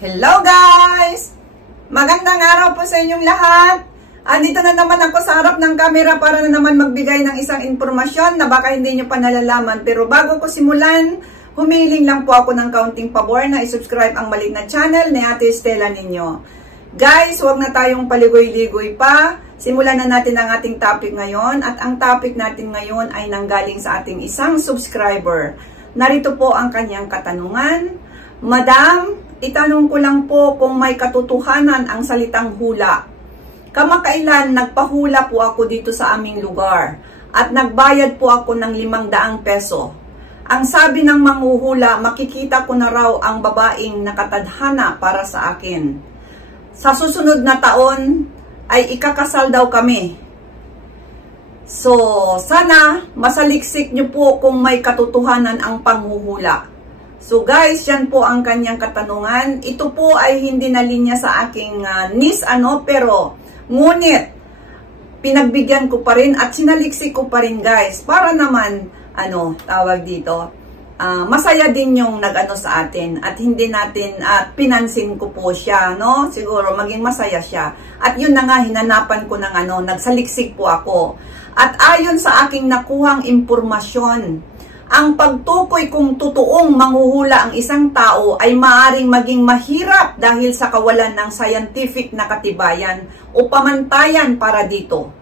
Hello guys! Magandang araw po sa inyong lahat. Andito na naman ako sa harap ng camera para na naman magbigay ng isang impormasyon na baka hindi nyo pa nalalaman. Pero bago ko simulan, humiling lang po ako ng kaunting pabor na isubscribe ang maliit na channel ni Ate Stella ninyo. Guys, huwag na tayong paligoy-ligoy pa. Simulan na natin ang ating topic ngayon. At ang topic natin ngayon ay nanggaling sa ating isang subscriber. Narito po ang kanyang katanungan. Madam, itanong ko lang po kung may katotohanan ang salitang hula. Kamakailan nagpahula po ako dito sa aming lugar at nagbayad po ako ng 500 peso. Ang sabi ng manghuhula, makikita ko na raw ang babaeng nakatadhana para sa akin. Sa susunod na taon ay ikakasal daw kami. So, sana masaliksik nyo po kung may katotohanan ang panghuhula. So guys, yan po ang kanyang katanungan. Ito po ay hindi na linya sa aking pero ngunit pinagbigyan ko pa rin at sinaliksik ko pa rin guys para naman tawag dito masaya din yung nag-ano sa atin at hindi natin pinansin ko po siya, no? Siguro maging masaya siya. At yun na nga hinanapan ko ng nagsaliksik po ako. At ayon sa aking nakuhang impormasyon, ang pagtukoy kung totoong manghuhula ang isang tao ay maaring maging mahirap dahil sa kawalan ng scientific na katibayan o pamantayan para dito.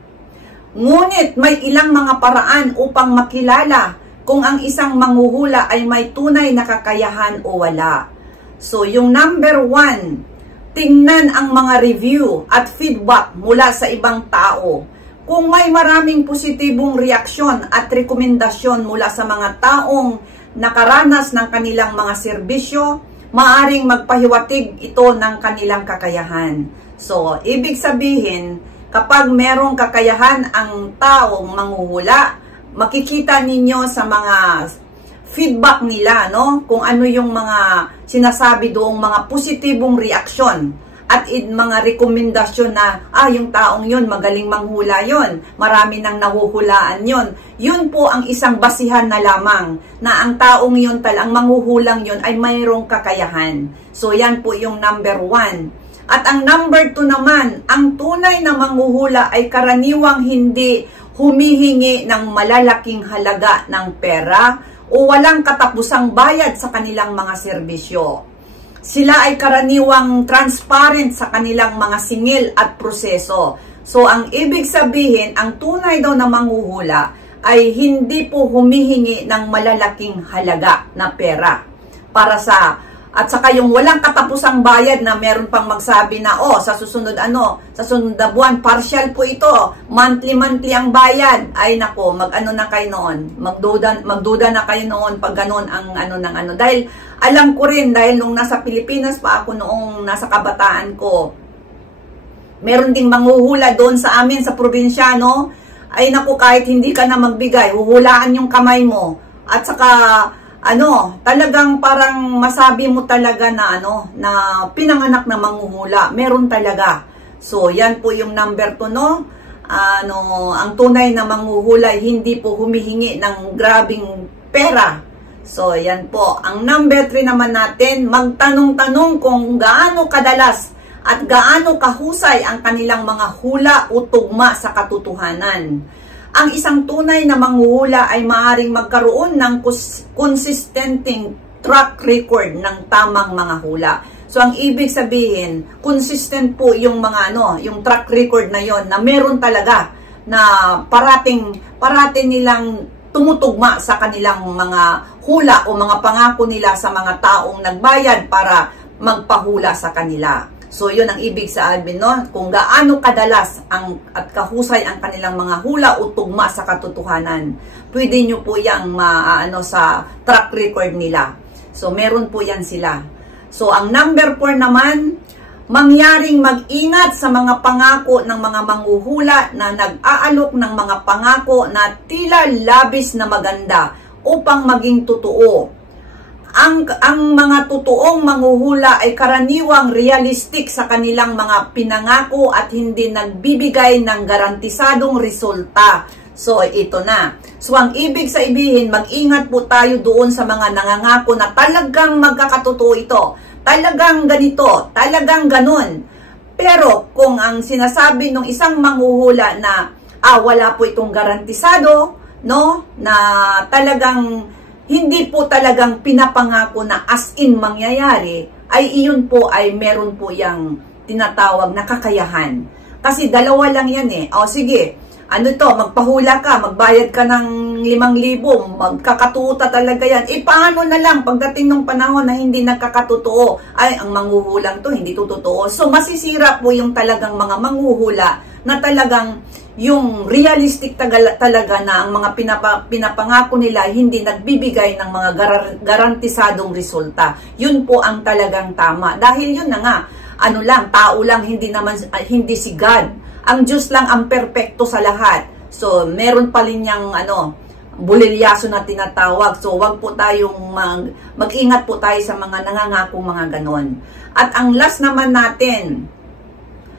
Ngunit may ilang mga paraan upang makilala kung ang isang manghuhula ay may tunay na kakayahan o wala. So yung number 1, tingnan ang mga review at feedback mula sa ibang tao. Kung may maraming positibong reaksyon at rekomendasyon mula sa mga taong nakaranas ng kanilang mga serbisyo, maaring magpahiwatig ito ng kanilang kakayahan. So, ibig sabihin, kapag merong kakayahan ang taong manghuhula, makikita ninyo sa mga feedback nila, no? Kung ano yung mga sinasabi doong mga positibong reaksyon. At mga rekomendasyon na, yung taong yun, magaling manghula yun, marami nang nahuhulaan yun. Yun po ang isang basihan na lamang, na ang taong yun, ang manghuhulang yun ay mayroong kakayahan. So yan po yung number 1. At ang number 2 naman, ang tunay na manghuhula ay karaniwang hindi humihingi ng malalaking halaga ng pera o walang katapusang bayad sa kanilang mga serbisyo. Sila ay karaniwang transparent sa kanilang mga singil at proseso. So, ang ibig sabihin, ang tunay daw na manghuhula ay hindi po humihingi ng malalaking halaga na pera para at saka yung walang katapusang bayad na meron pang magsabi na, sa susunod sa sunod na buwan, partial po ito, monthly ang bayad. Ay nako, mag-ano na kayo noon, magduda na kayo noon pag ganon ang Dahil alam ko rin, dahil nung nasa Pilipinas pa ako noong nasa kabataan ko, meron ding manghuhula doon sa amin sa probinsya, no? Ay naku, kahit hindi ka na magbigay, huhulaan yung kamay mo. At saka talagang parang masabi mo talaga na na pinanganak na manghuhula. Meron talaga. So, yan po yung number 2, no? Ang tunay na manghuhula hindi po humihingi ng grabing pera. So, yan po. Ang number 3 naman natin, magtanong-tanong kung gaano kadalas at gaano kahusay ang kanilang mga hula o tugma sa katotohanan. Ang isang tunay na manghuhula ay maaaring magkaroon ng consistent track record ng tamang mga hula. So, ang ibig sabihin, consistent po yung mga yung track record na yon na meron talaga na parating nilang tumutugma sa kanilang mga hula o mga pangako nila sa mga taong nagbayad para magpahula sa kanila. So, yun ang ibig sabihin, no? Kung gaano kadalas at kahusay ang kanilang mga hula o tugma sa katotohanan. Pwede nyo po yung sa track record nila. So, meron po yan sila. So, ang number 4 naman, mangyaring mag-ingat sa mga pangako ng mga manghuhula na nag-aalok ng mga pangako na tila labis na maganda upang maging totoo. Ang mga totoong manghuhula ay karaniwang realistic sa kanilang mga pinangako at hindi nagbibigay ng garantisadong resulta. So, ito na. So, ang ibig sabihin, mag-ingat po tayo doon sa mga nangangako na talagang magkakatotoo ito. talagang ganito, talagang ganun. Pero kung ang sinasabi ng isang manghuhula na wala po itong garantisado, no, na talagang hindi po talagang pinapangako na as in mangyayari, ay iyon po ay meron po yung tinatawag na kakayahan. Kasi dalawa lang yan eh. O sige, ano to, magpahula ka, magbayad ka ng 5,000, magkakatuta talaga yan. Paano na lang pagdating ng panahon na hindi nagkakatotoo? Ay, ang manghuhulang to, hindi to totoo. So, masisira po yung talagang mga manghuhula na talagang yung realistic talaga na ang mga pinapangako nila hindi nagbibigay ng mga garantisadong resulta. Yun po ang talagang tama. Dahil yun na nga, ano lang, tao lang, hindi si God. Ang Diyos lang ang perpekto sa lahat. So, meron pa rin niyang bulilyaso na tinatawag. So, wag po tayong mag-ingat po tayo sa mga nangangakong mga ganon. At ang last naman natin,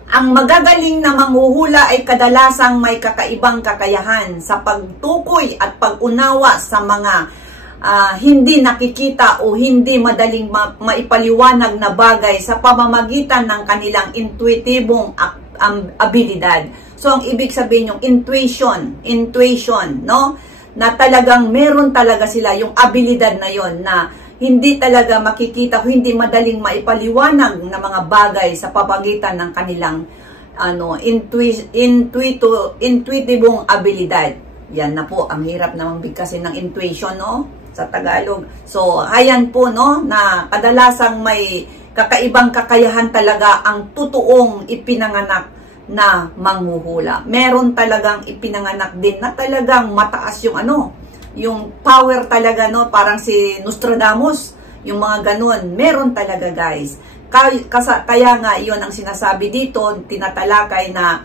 ang magagaling na manghuhula ay kadalasang may kakaibang kakayahan sa pagtukoy at pag-unawa sa mga hindi nakikita o hindi madaling maipaliwanag na bagay sa pamamagitan ng kanilang intuitibong abilidad. So, ang ibig sabihin yung intuition, no? Na talagang meron talaga sila yung abilidad na yon na hindi talaga makikita o hindi madaling maipaliwanag na mga bagay sa pamamagitan ng kanilang intuitibong abilidad. Yan na po, ang hirap namang bigkasin ng intuition, no? Sa Tagalog. So, ayan po, no? Na kadalasang may kakaibang kakayahan talaga ang totoong ipinanganak na manghuhula. Meron talagang ipinanganak din na talagang mataas yung yung power talaga, no? Parang si Nostradamus, yung mga ganun. Meron talaga, guys. Kaya nga, yun ang sinasabi dito, tinatalakay na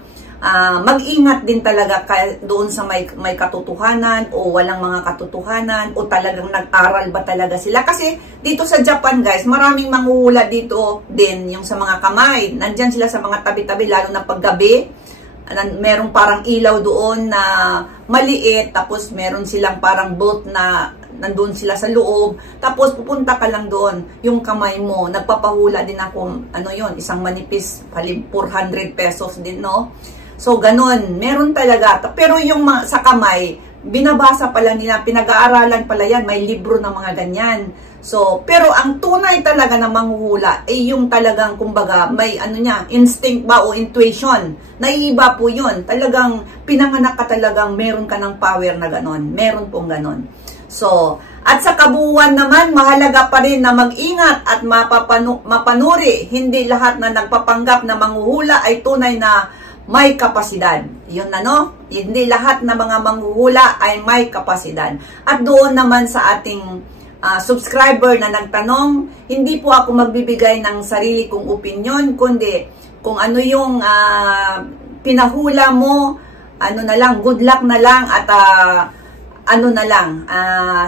mag-ingat din talaga doon sa may katotohanan o walang mga katotohanan o talagang nag-aral ba talaga sila. Kasi dito sa Japan, guys, maraming manghuhula dito din yung sa mga kamay. Nandyan sila sa mga tabi-tabi, lalo na paggabi. Merong parang ilaw doon na maliit, tapos meron silang parang boat na nandun sila sa loob, tapos pupunta ka lang doon, yung kamay mo, nagpapahula din ako, isang manipis, 400 pesos din, no? So, ganun, meron talaga, pero yung sa kamay, binabasa pala nila, pinag-aaralan pala yan, may libro ng mga ganyan. So, pero ang tunay talaga na manghuhula ay yung talagang, kumbaga, may instinct ba o intuition. Naiiba po yun. Talagang pinanganak ka talagang meron ka ng power na ganon. Meron pong ganon. So, at sa kabuuan naman, mahalaga pa rin na mag-ingat at mapanuri. Hindi lahat na nagpapanggap na manghuhula ay tunay na may kapasidad. Yun na, no? Hindi lahat na mga manghuhula ay may kapasidad. At doon naman sa ating subscriber na nagtanong, hindi po ako magbibigay ng sarili kong opinion, kundi kung ano yung pinahula mo, na lang, good luck na lang at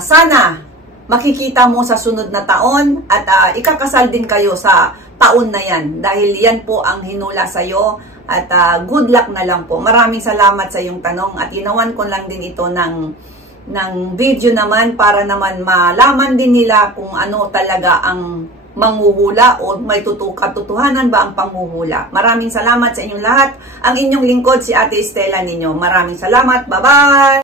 sana makikita mo sa sunod na taon at ikakasal din kayo sa taon na yan dahil yan po ang hinula sa'yo at good luck na lang po. Maraming salamat sa iyong tanong at inawan ko lang din ito ng video naman para naman malaman din nila kung ano talaga ang manghuhula o may katotohanan ba ang panghuhula. Maraming salamat sa inyong lahat. Ang inyong lingkod si Ate Estela ninyo. Maraming salamat. Bye-bye!